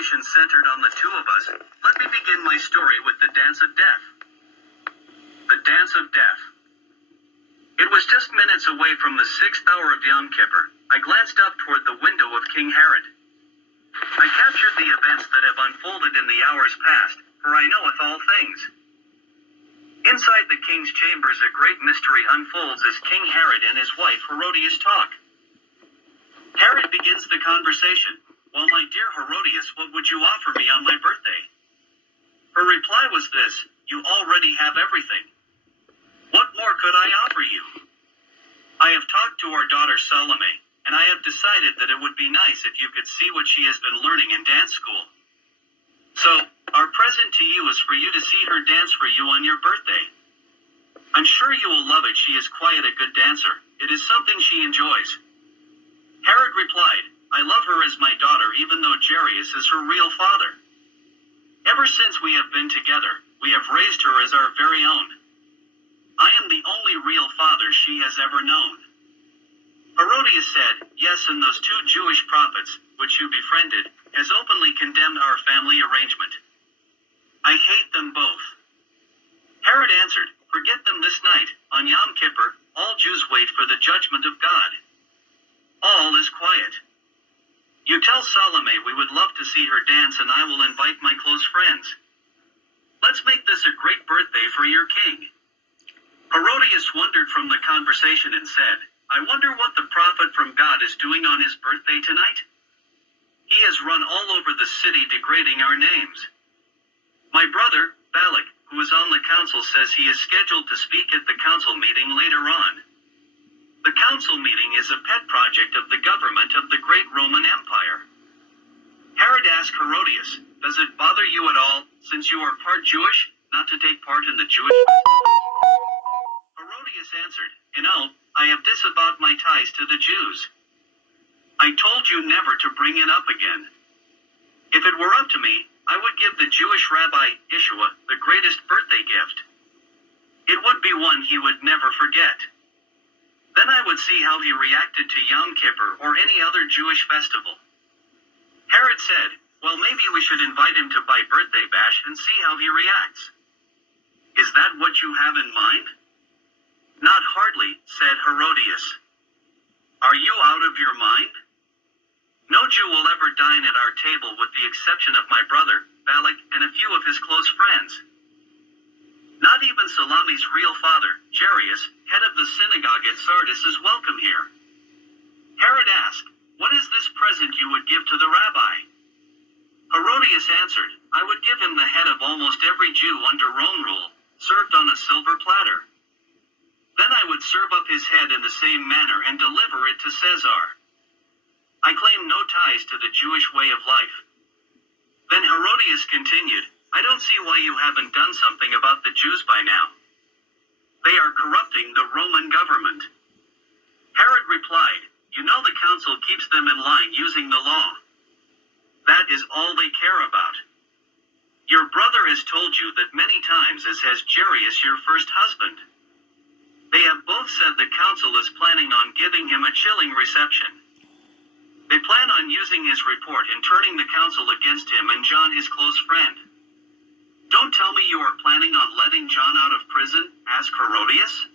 conversation centered on the two of us, let me begin my story with the Dance of Death. The Dance of Death. It was just minutes away from the 6th hour of Yom Kippur. I glanced up toward the window of King Herod. I captured the events that have unfolded in the hours past, for I knoweth all things. Inside the king's chambers a great mystery unfolds as King Herod and his wife Herodias talk. Herod begins the conversation. "Well, my dear Herodias, what would you offer me on my birthday?" Her reply was this: "You already have everything. What more could I offer you? I have talked to our daughter Salome, and I have decided that it would be nice if you could see what she has been learning in dance school. So, our present to you is for you to see her dance for you on your birthday. I'm sure you will love it. She is quite a good dancer. It is something she enjoys." Herod replied, "I love her as my daughter even though Jairus is her real father. Ever since we have been together, we have raised her as our very own. I am the only real father she has ever known." Herodias said, "Yes, and those two Jewish prophets, which you befriended, has openly condemned our family arrangement. I hate them both." Herod answered, "Forget them this night. On Yom Kippur, all Jews wait for the judgment of God. All is quiet. You tell Salome we would love to see her dance and I will invite my close friends. Let's make this a great birthday for your king." Herodias wondered from the conversation and said, "I wonder what the prophet from God is doing on his birthday tonight? He has run all over the city degrading our names. My brother, Balak, who is on the council, says he is scheduled to speak at the council meeting later on. The council meeting is a pet project of the government of the great Roman Empire." Herod asked Herodias, "Does it bother you at all, since you are part Jewish, not to take part in the Jewish festival?" Herodias answered, I have disavowed my ties to the Jews. I told you never to bring it up again. If it were up to me, I would give the Jewish rabbi, Yeshua, the greatest birthday gift. It would be one he would never forget. Then I would see how he reacted to Yom Kippur or any other Jewish festival." Herod said, "Well, maybe we should invite him to my birthday bash and see how he reacts." "Is that what you have in mind?" "Not hardly," said Herodias. "Are you out of your mind? No Jew will ever dine at our table with the exception of my brother, Balak, and a few of his close friends. Not even Salome's real father, Jairus, head of the synagogue at Sardis, is welcome here." Herod asked, "What is this present you would give to the rabbi?" Herodias answered, "I would give him the head of almost every Jew under Rome rule, served on a silver platter. Then I would serve up his head in the same manner and deliver it to Caesar. I claim no ties to the Jewish way of life." Then Herodias continued, "I don't see why you haven't done something about the Jews by now. They are corrupting the Roman government." Herod replied, "You know the council keeps them in line using the law. That is all they care about. Your brother has told you that many times, as has Jairus, your first husband. They have both said the council is planning on giving him a chilling reception. They plan on using his report and turning the council against him and John, his close friend. Don't tell me you are planning on letting John out of prison?" asked Herodias.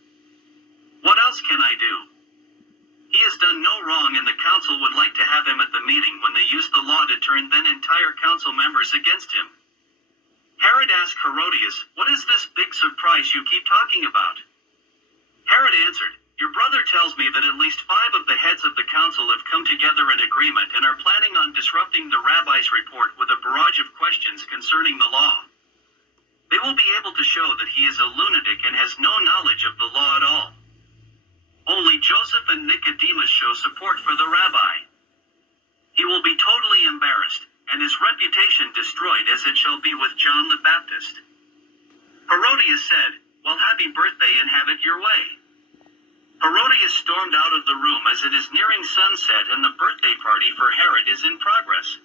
"What else can I do? He has done no wrong and the council would like to have him at the meeting when they use the law to turn then entire council members against him." Herod asked Herodias, "What is this big surprise you keep talking about?" Herod answered, "Your brother tells me that at least 5 of the heads of the council have come together in agreement and are planning on disrupting the rabbi's report with a barrage of questions concerning the law. They will be able to show that he is a lunatic and has no knowledge of the law at all. Only Joseph and Nicodemus show support for the rabbi. He will be totally embarrassed, and his reputation destroyed as it shall be with John the Baptist." Herodias said, "Well, happy birthday and have it your way." Herodias stormed out of the room as it is nearing sunset and the birthday party for Herod is in progress.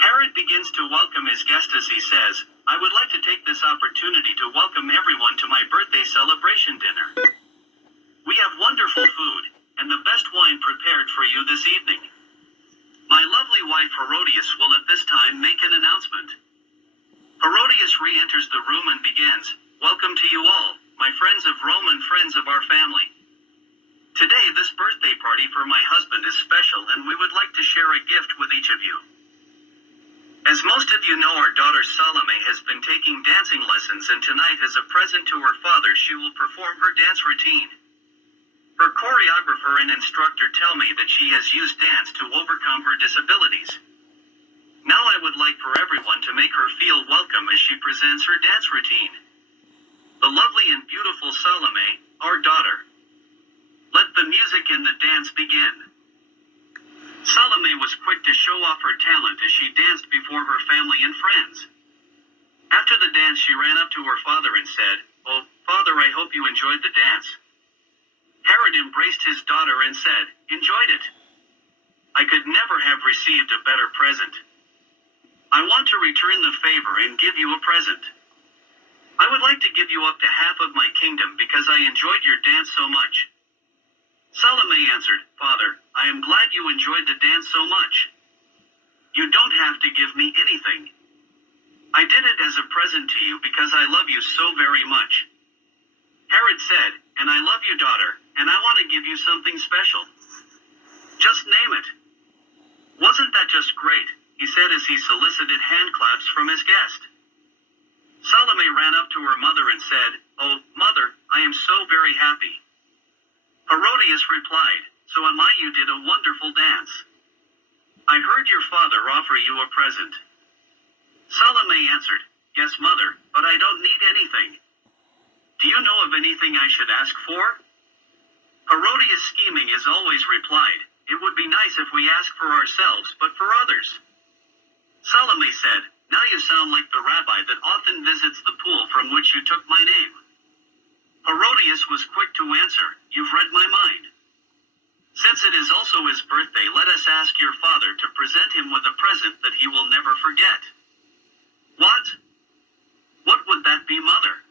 Herod begins to welcome his guests as he says, "I would like to take this opportunity to welcome everyone to my birthday celebration dinner. We have wonderful food, and the best wine prepared for you this evening. My lovely wife Herodias will at this time make an announcement. Herodias re-enters the room and begins, "Welcome to you all, my friends of Rome and friends of our family. Today this birthday party for my husband is special and we would like to share a gift with each of you. As most of you know, our daughter Salome has been taking dancing lessons, and tonight as a present to her father she will perform her dance routine. Her choreographer and instructor tell me that she has used dance to overcome her disabilities. Now I would like for everyone to make her feel welcome as she presents her dance routine. The lovely and beautiful Salome, our daughter. Let the music and the dance begin." Salome was quick to show off her talent as she danced before her family and friends. After the dance she ran up to her father and said, "Oh, Father, I hope you enjoyed the dance." Herod embraced his daughter and said, "Enjoyed it. I could never have received a better present. I want to return the favor and give you a present. I would like to give you up to half of my kingdom because I enjoyed your dance so much." Salome answered, "Father, I am glad you enjoyed the dance so much. You don't have to give me anything. I did it as a present to you because I love you so very much." Herod said, "And I love you, daughter, and I want to give you something special. Just name it." "Wasn't that just great?" he said as he solicited hand claps from his guest. Salome ran up to her mother and said, "Oh, Mother, I am so very happy." Herodias replied, "So am I. You did a wonderful dance. I heard your father offer you a present." Salome answered, "Yes, Mother, but I don't need anything. Do you know of anything I should ask for?" Herodias, scheming as always, replied, "It would be nice if we ask for ourselves, but for others." Salome said, "Now you sound like the rabbi that often visits the pool from which you took my name." Herodias was quick to answer, "You've read my mind. Since it is also his birthday, let us ask your father to present him with a present that he will never forget." "What? What would that be, Mother?"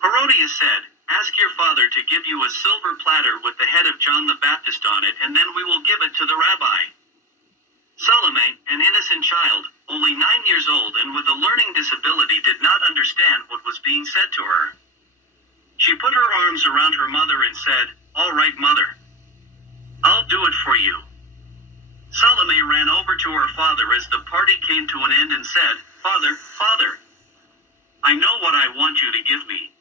Herodias said, "Ask your father to give you a silver platter with the head of John the Baptist on it, and then we will give it to the rabbi." Salome, an innocent child, only 9 years old and with a learning disability, did not understand what was being said to her. She put her arms around her mother and said, "All right, Mother. I'll do it for you." Salome ran over to her father as the party came to an end and said, "Father, Father, I know what I want you to give me.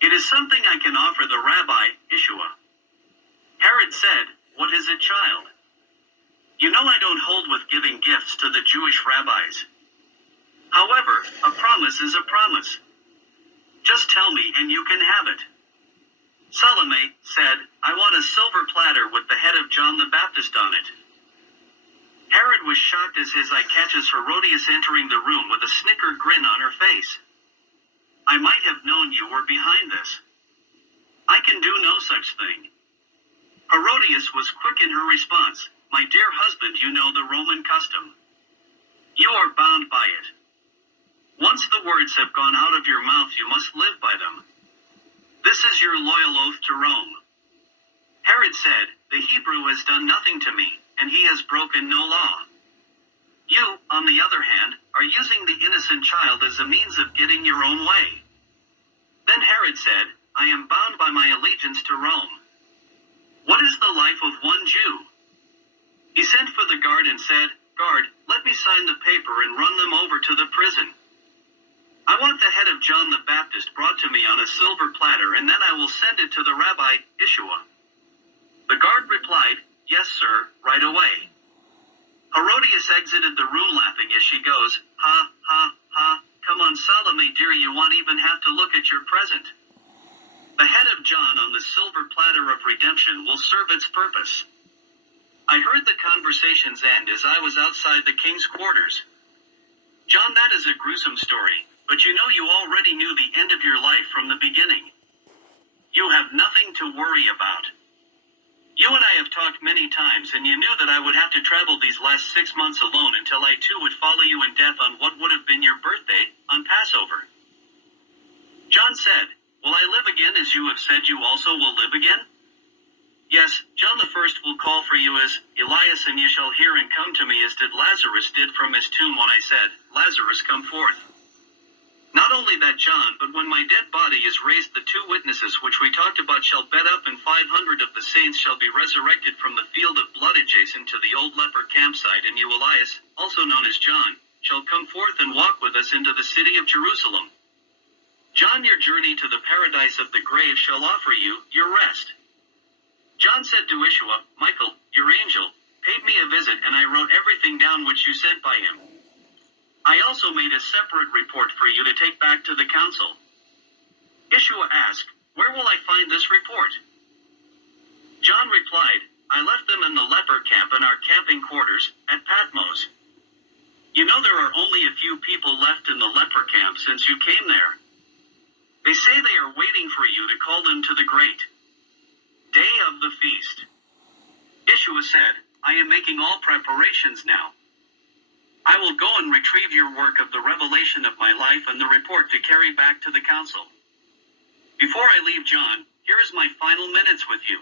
It is something I can offer the rabbi, Yeshua." Herod said, "What is it, child? You know I don't hold with giving gifts to the Jewish rabbis. However, a promise is a promise. Just tell me and you can have it." Salome said, "I want a silver platter with the head of John the Baptist on it." Herod was shocked as his eye catches Herodias entering the room with a snicker grin on her face. "I might have known you were behind this. I can do no such thing." Herodias was quick in her response, "My dear husband, you know the Roman custom. You are bound by it. Once the words have gone out of your mouth, you must live by them. This is your loyal oath to Rome." Herod said, "The Hebrew has done nothing to me, and he has broken no law. You, on the other hand, are using the innocent child as a means of getting your own way." Then Herod said, "I am bound by my allegiance to Rome. What is the life of one Jew?" He sent for the guard and said, "Guard, let me sign the paper and run them over to the prison. I want the head of John the Baptist brought to me on a silver platter, and then I will send it to the rabbi, Yeshua." The guard replied, "Yes, sir, right away." Herodias exited the room laughing as she goes, "Ha, ha, ha, come on Salome dear, you won't even have to look at your present. The head of John on the silver platter of redemption will serve its purpose." I heard the conversations end as I was outside the king's quarters. "John, that is a gruesome story, but you know you already knew the end of your life from the beginning. You have nothing to worry about. You and I have talked many times, and you knew that I would have to travel these last 6 months alone until I too would follow you in death on what would have been your birthday, on Passover." John said, "Will I live again as you have said you also will live again?" Yes, John the First will call for you as Elias, and you shall hear and come to me as did Lazarus did from his tomb when I said, Lazarus, come forth. Not only that, John, but when my dead body is raised, the two witnesses which we talked about shall bed up, and 500 of the saints shall be resurrected from the field of blood adjacent to the old leper campsite, and you, Elias, also known as John, shall come forth and walk with us into the city of Jerusalem. John, your journey to the paradise of the grave shall offer you your rest. John said to Yeshua, Michael, your angel, paid me a visit, and I wrote everything down which you sent by him. I also made a separate report for you to take back to the council. Yeshua asked, where will I find this report? John replied, I left them in the leper camp in our camping quarters at Patmos. You know, there are only a few people left in the leper camp since you came there. They say they are waiting for you to call them to the great day of the feast. Yeshua said, I am making all preparations now. I will go and retrieve your work of the revelation of my life and the report to carry back to the council. Before I leave, John, here is my final minutes with you.